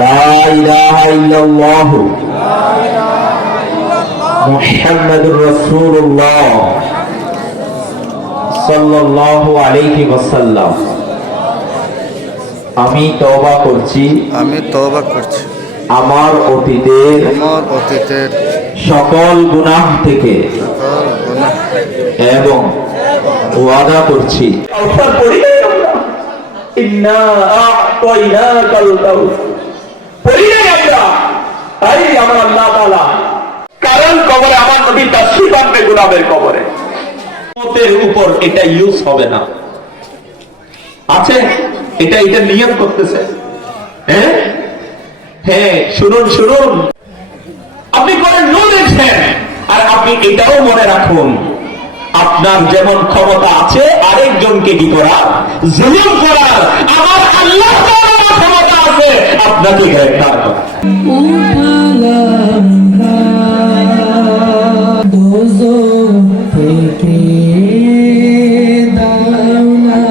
লা ইলাহা ইল্লাল্লাহ মুহাম্মাদুর রাসূলুল্লাহ সাল্লাল্লাহু আলাইহি ওয়াসাল্লাম। আমি তওবা করছি আমার অতীতের সকল গুনাহ থেকে এবং ওয়াদা করছি কারণ কবরে আমার নবী তাশরীফ আনবে গোলামের কবরে, উপর এটা ইউজ হবে না আছে, এটা নিয়ত করতেছে। হ্যাঁ হ্যাঁ, শুনুন, আপনি করে দেখছেন, আর আপনি এটাও মনে রাখুন, আপনার যেমন ক্ষমতা আছে আরেকজনকে কি করার, জুলুম করার, আমার আল্লাহ তাআলার ক্ষমতা আছে আপনাকে গ্রেফতার করার। থেকে দাও না